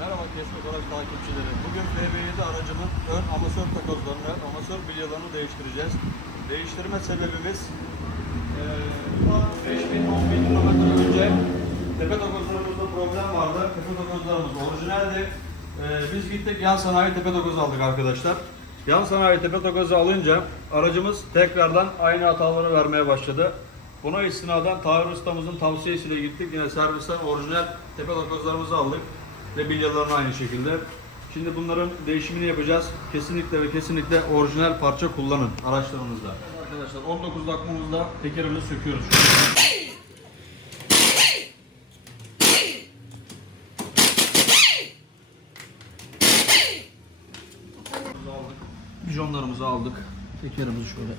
Merhaba Keşfet Araç takipçileri. Bugün FB7 aracımın ön amasör takozlarını, amasör bilyalarını değiştireceğiz. Değiştirme sebebimiz eee 5000-10 bin kilometre önce tepe takozlarımızda problem vardı. Tepe takozlarımız orijinaldi. Eee, biz gittik yan sanayi tepe takozu aldık arkadaşlar. Yan sanayi tepe takozu alınca aracımız tekrardan aynı hataları vermeye başladı. Buna istinaden Tahir ustamızın tavsiyesiyle gittik. Yine servisten orijinal tepe takozlarımızı aldık. Ve bilyalarını aynı şekilde. Şimdi bunların değişimini yapacağız. Kesinlikle ve kesinlikle orijinal parça kullanın araçlarınızda. Arkadaşlar 19 dakikamızda tekerimizi söküyoruz. Bijonlarımızı aldık. Tekerimizi şöyle.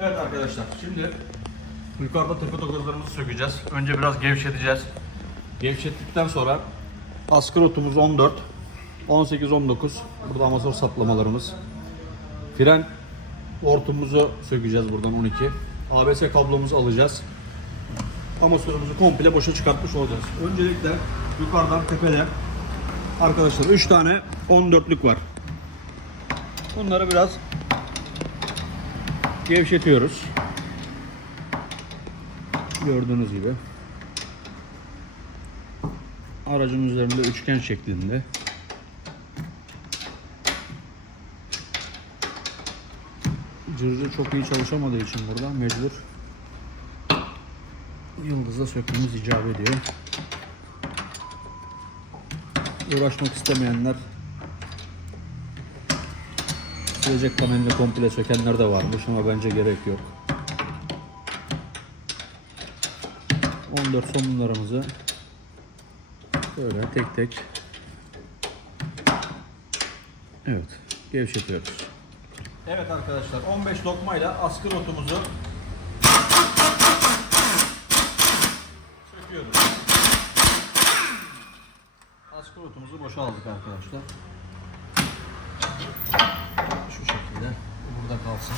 Evet arkadaşlar şimdi yukarıda tepe takozlarımızı sökeceğiz. Önce biraz gevşeteceğiz. Gevşettikten sonra askı rotumuz 14, 18, 19. Burada amasör saplamalarımız. Fren hortumumuzu sökeceğiz buradan 12. ABS kablomuzu alacağız. Amasörümüzü komple boşa çıkartmış olacağız. Öncelikle yukarıdan tepede arkadaşlar 3 tane 14'lük var. Bunları biraz gevşetiyoruz. Gördüğünüz gibi. Aracın üzerinde üçgen şeklinde. Cırcı çok iyi çalışamadığı için burada mecbur yıldızla sökmemiz icap ediyor. Uğraşmak istemeyenler silecek panelini komple sökenler de varmış ama bence gerek yok. 14 somunlarımızı böyle tek tek Evet gevşetiyoruz. Evet arkadaşlar 15 lokmayla askı rotumuzu söküyoruz. Askı rotumuzu boşa aldık arkadaşlar. Şu şekilde burada kalsın.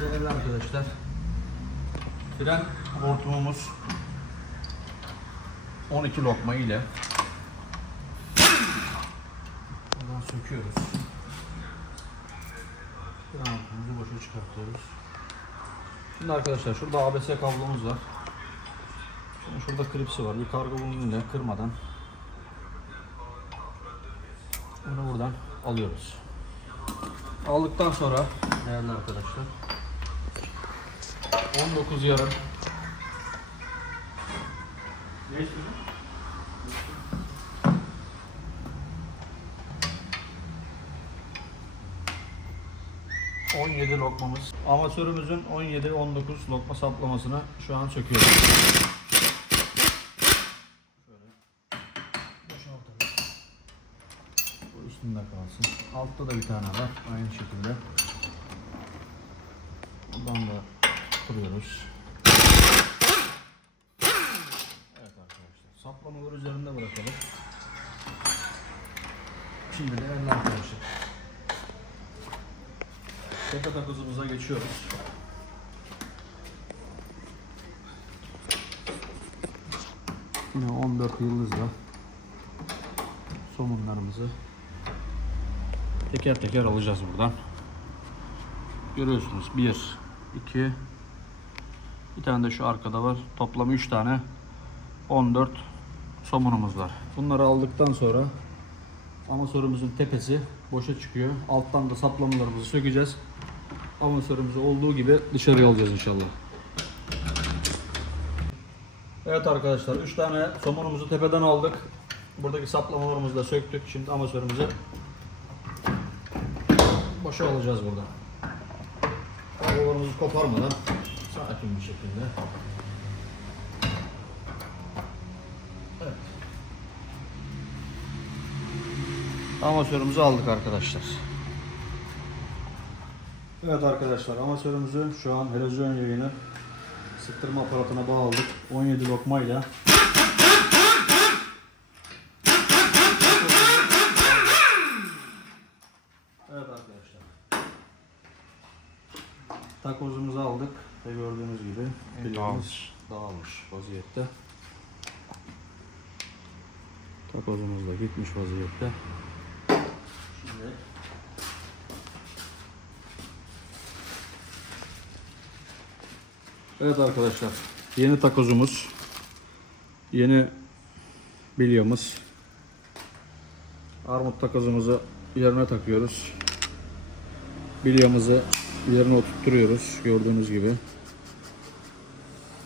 Değerli arkadaşlar fren hortumumuz 12 lokma ile buradan söküyoruz. Hortumumuzu boşa çıkartıyoruz. Şimdi arkadaşlar şurada ABS kablomuz var. Şimdi şurada klipsi var. Bir kargo bununla kırmadan bunu buradan alıyoruz. Aldıktan sonra değerli arkadaşlar 19 yarım ne istiyorsun? 17 lokmamız. Amatörümüzün 17-19 lokma saplamasını şu an söküyoruz. Şöyle boşaltalım. Bu üstünde kalsın. Altta da bir tane var. Aynı şekilde. Buradan da kuruyoruz. Evet Saplamaları üzerinde bırakalım. Şimdi de elle arkadaşlar. Tepe takozumuza geçiyoruz. Yine 14 yıldızla somunlarımızı teker teker alacağız buradan. Görüyorsunuz 1, 2, bir tane de şu arkada var. Toplam 3 tane 14 somunumuz var. Bunları aldıktan sonra amasörümüzün tepesi boşa çıkıyor. Alttan da saplamalarımızı sökeceğiz. Amasörümüzü olduğu gibi dışarıya alacağız inşallah. Evet arkadaşlar 3 tane somunumuzu tepeden aldık. Buradaki saplamalarımızı da söktük. Şimdi amasörümüzü boşa alacağız burada. Kablolarımızı koparmadan sakin bir şekilde. Amasörümüzü aldık arkadaşlar. Evet arkadaşlar amasörümüzü şu an helezyon yayını sıktırma aparatına bağladık. 17 lokmayla Evet arkadaşlar. Takozumuzu aldık ve gördüğünüz gibi bilyamız dağılmış vaziyette. Takozumuz da gitmiş vaziyette. Şimdi Evet arkadaşlar. Yeni takozumuz. Yeni bilyamız. Armut takozumuzu yerine takıyoruz. Bilyamızı yerine oturtturuyoruz gördüğünüz gibi.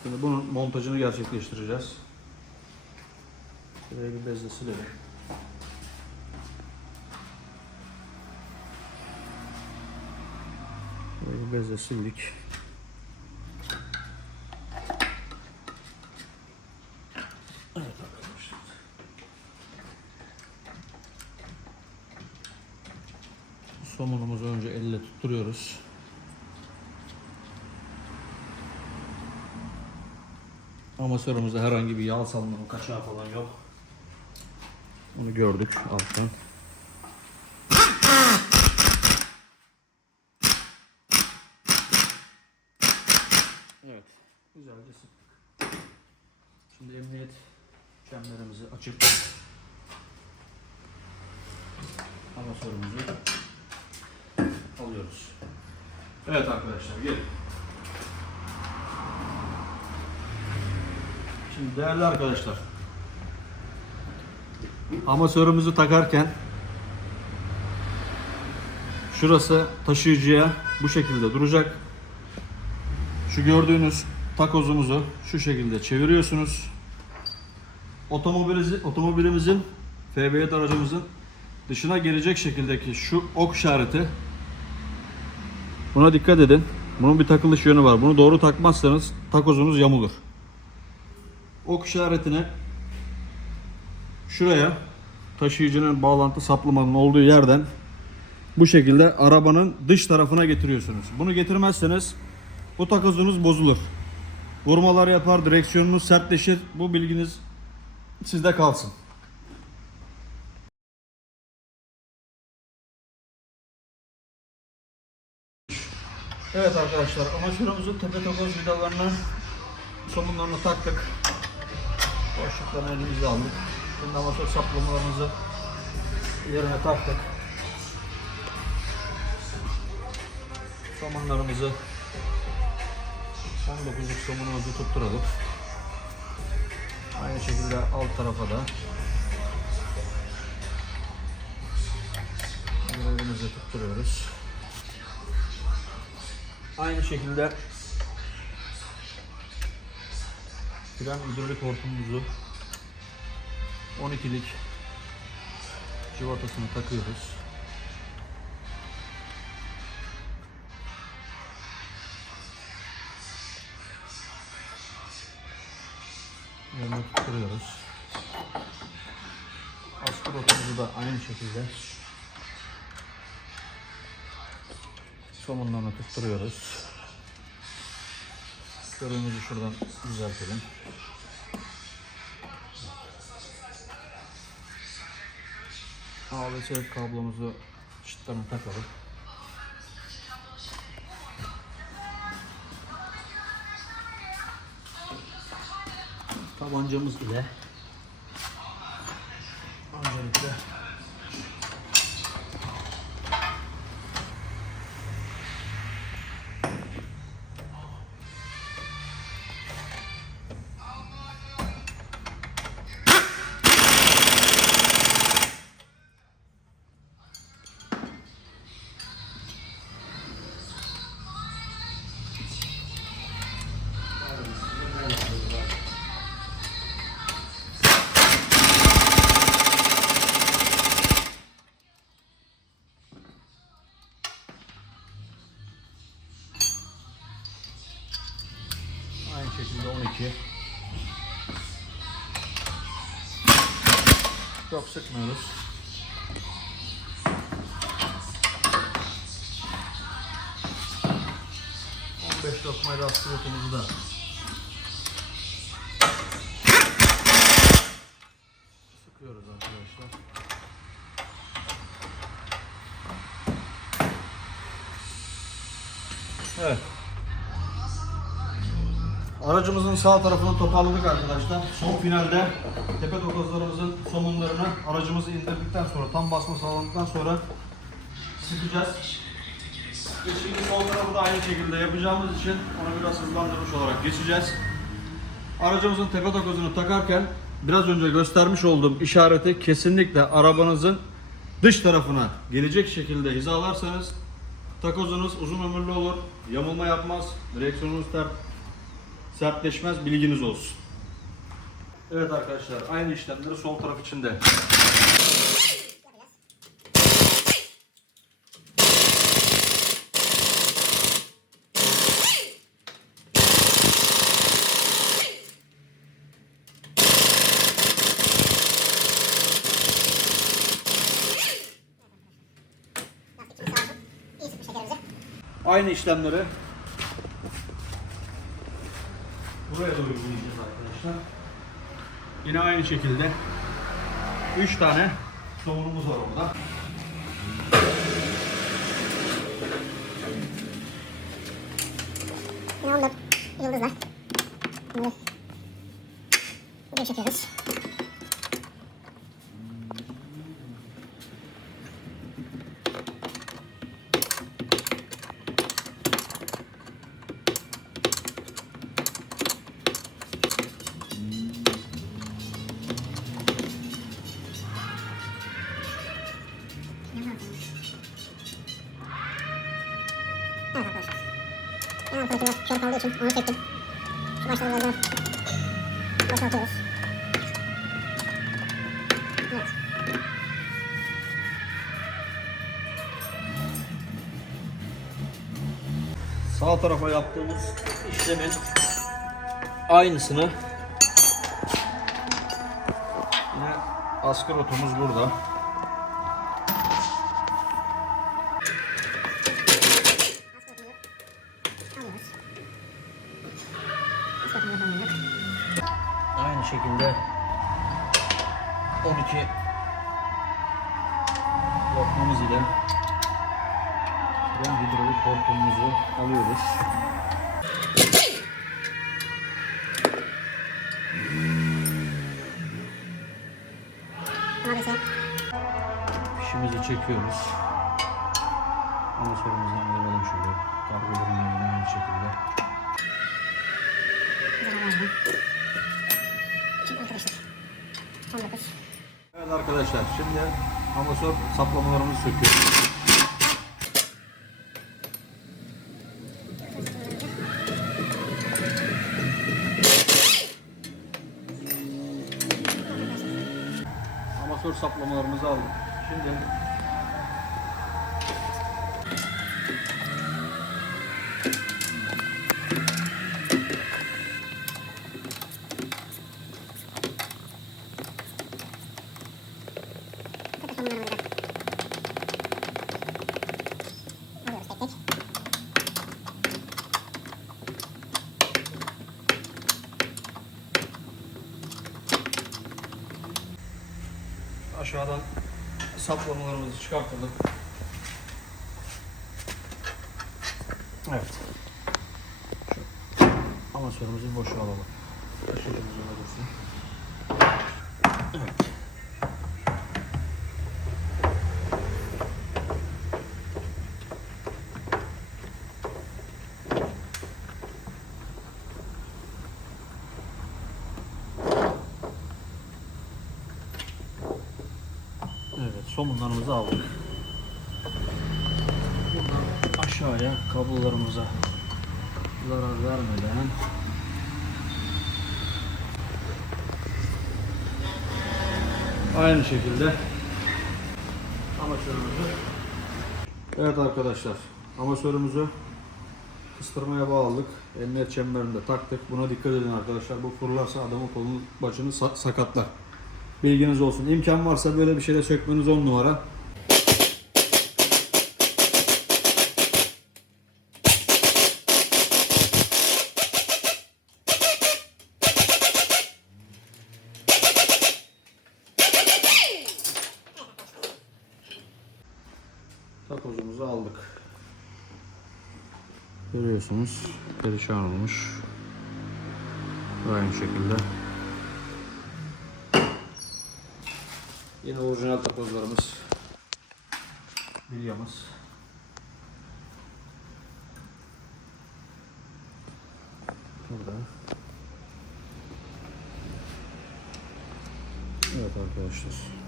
Şimdi bunun montajını gerçekleştireceğiz. Şuraya bir bezle silelim. Şurayı bir bezle sildik. Evet arkadaşlar. Somunumuzu önce elle tutturuyoruz. Amasörümüzde herhangi bir yağ salınımı, kaçağı falan yok. Onu gördük alttan. Evet, güzelce sıktık. Şimdi emniyet çemberimizi açıp amasörümüzü alıyoruz. Evet arkadaşlar gelin. Şimdi değerli arkadaşlar amasörümüzü takarken şurası taşıyıcıya bu şekilde duracak. Şu gördüğünüz takozumuzu şu şekilde çeviriyorsunuz. Otomobilimizin, otomobilimizin FB aracımızın dışına gelecek şekildeki şu ok işareti buna dikkat edin. Bunun bir takılış yönü var. Bunu doğru takmazsanız takozunuz yamulur. Ok işaretine şuraya taşıyıcının bağlantı saplamanın olduğu yerden bu şekilde arabanın dış tarafına getiriyorsunuz. Bunu getirmezseniz bu takozunuz bozulur. Vurmalar yapar, direksiyonunuz sertleşir. Bu bilginiz sizde kalsın. Evet arkadaşlar amatörümüzün tepe takoz vidalarını somunlarını taktık. Boşluklarını elimize aldık. Şimdi amatör saplamalarımızı yerine taktık. Somunlarımızı 19'luk somunumuzu tutturalım. Aynı şekilde alt tarafa da görevimizi tutturuyoruz. Aynı şekilde fren hidrolik hortumumuzu 12'lik civatasını takıyoruz. Yerine tutturuyoruz. Askı rotumuzu da aynı şekilde somunlarını tutturuyoruz. Körüğümüzü şuradan düzeltelim. ABC kablomuzu çıtlarına takalım. Tabancamız ile sıkmıyoruz. Beş lokmayla aspiratörümüzü da sıkıyoruz arkadaşlar. Evet. Aracımızın sağ tarafını toparladık arkadaşlar. Son finalde tepe tokozlarımızın somunlarını aracımızı indirdikten sonra tam basma sağladıktan sonra sıkacağız. Ve şimdi sol tarafı da aynı şekilde yapacağımız için onu biraz hızlandırmış olarak geçeceğiz. Aracımızın tepe takozunu takarken biraz önce göstermiş olduğum işareti kesinlikle arabanızın dış tarafına gelecek şekilde hizalarsanız takozunuz uzun ömürlü olur, yamulma yapmaz, direksiyonunuz ter, sertleşmez bilginiz olsun. Evet arkadaşlar aynı işlemleri sol taraf için de. Aynı işlemleri buraya da uygulayacağız arkadaşlar. Yine aynı şekilde 3 tane somunumuz var orada. Yine 14 yıldızla. Bunları buraya çekiyoruz. Evet arkadaşlar. Kör kaldığı için onu çektim. Şu başları biraz daha boşaltıyoruz. Evet. Sağ tarafa yaptığımız işlemin aynısını yine askı rotumuz burada. Aynı şekilde 12 lokmamız ile fren hidrolik hortumumuzu alıyoruz. Fişimizi çekiyoruz. Ama sorumuzdan ayıralım şöyle. Kargoların yine aynı şekilde. Evet arkadaşlar şimdi amasör saplamalarımızı söküyoruz. Amasör saplamalarımızı aldık. Şimdi aşağıdan saplamalarımızı çıkartalım. Evet. Şu amasörümüzü boşa alalım. Taşıyıcımız. Evet. Evet, somunlarımızı aldık. Buradan aşağıya kablolarımıza zarar vermeden aynı şekilde amatörümüzü Evet arkadaşlar amatörümüzü kıstırmaya bağladık. Emniyet çemberinde taktık. Buna dikkat edin arkadaşlar. Bu fırlarsa adamın kolunu başını sa- sakatlar. Bilginiz olsun. İmkan varsa böyle bir şeyle sökmeniz 10 numara. Takozumuzu aldık. Görüyorsunuz perişan olmuş. Aynı şekilde. Yine orijinal takozlarımız. Bilyamız. Burada. Evet arkadaşlar.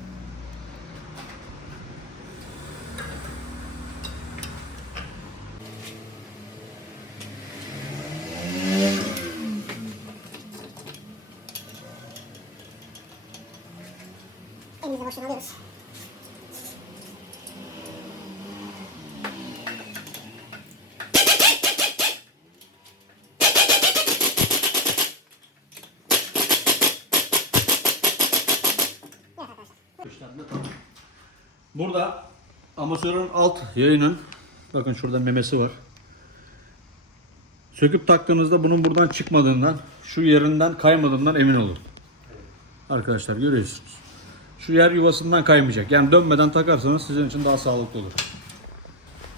Amatörün alt yayının bakın şurada memesi var. Söküp taktığınızda bunun buradan çıkmadığından, şu yerinden kaymadığından emin olun. Arkadaşlar görüyorsunuz. Şu yer yuvasından kaymayacak. Yani dönmeden takarsanız sizin için daha sağlıklı olur.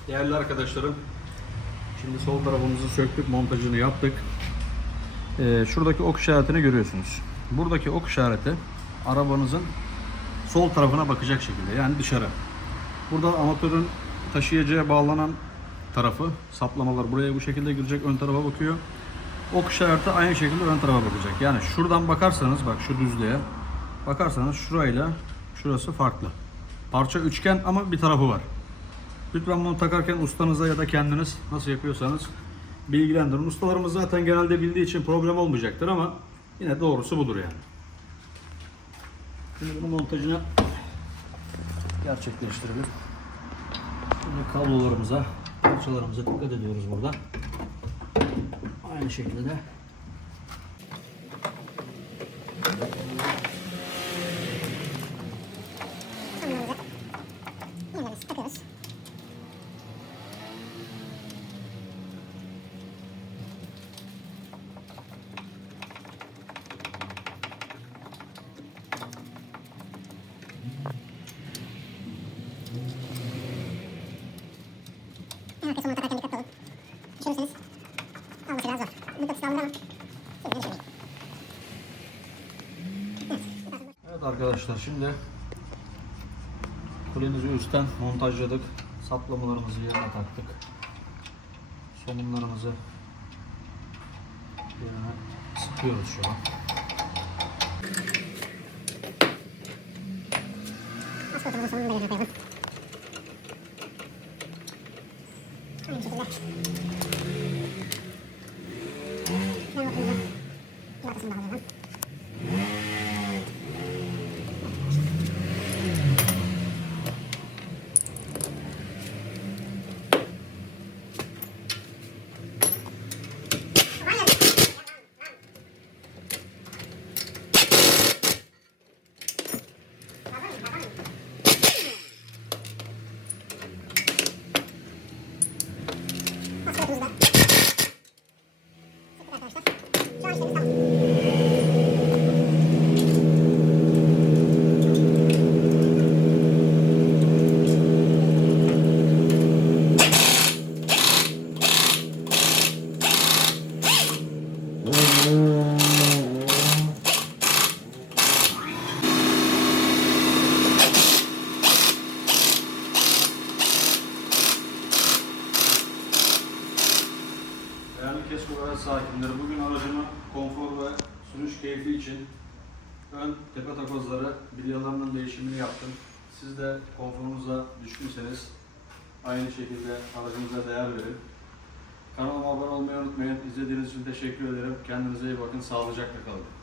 Değerli arkadaşlarım, şimdi sol tarafımızı söktük, montajını yaptık. Ee, şuradaki ok işaretini görüyorsunuz. Buradaki ok işareti arabanızın sol tarafına bakacak şekilde yani dışarı. Burada amatörün taşıyıcıya bağlanan tarafı saplamalar buraya bu şekilde girecek ön tarafa bakıyor. Ok işareti aynı şekilde ön tarafa bakacak. Yani şuradan bakarsanız bak şu düzlüğe bakarsanız şurayla şurası farklı. Parça üçgen ama bir tarafı var. Lütfen bunu takarken ustanıza ya da kendiniz nasıl yapıyorsanız bilgilendirin. Ustalarımız zaten genelde bildiği için problem olmayacaktır ama yine doğrusu budur yani. Şimdi bunun montajını gerçekleştirelim. Şimdi kablolarımıza, parçalarımıza dikkat ediyoruz burada. Aynı şekilde de Sonlarımıza yine biz takıyoruz. En arkasına takarken dikkatli olun. Düşürürseniz alması biraz zor. Mıknatıs alınır ama yine de düşürmeyin. Evet. biraz zor. Evet arkadaşlar şimdi kulemizi üstten montajladık. Saplamalarımızı yerine taktık. Somunlarımızı yerine sıkıyoruz şu an. Aynı şekilde. Ben bakımda yuvasını da alıyorum. Asfaltımızda. Sıktık arkadaşlar. Şu an işlemimiz tamam. Değerli Keskovarat sakinleri, bugün aracımın konfor ve sürüş keyfi için ön tepe takozları bilyalarının değişimini yaptım. Siz de konforunuza düşkünseniz aynı şekilde aracınıza değer verin. Kanalıma abone olmayı unutmayın. İzlediğiniz için teşekkür ederim. Kendinize iyi bakın. Sağlıcakla kalın.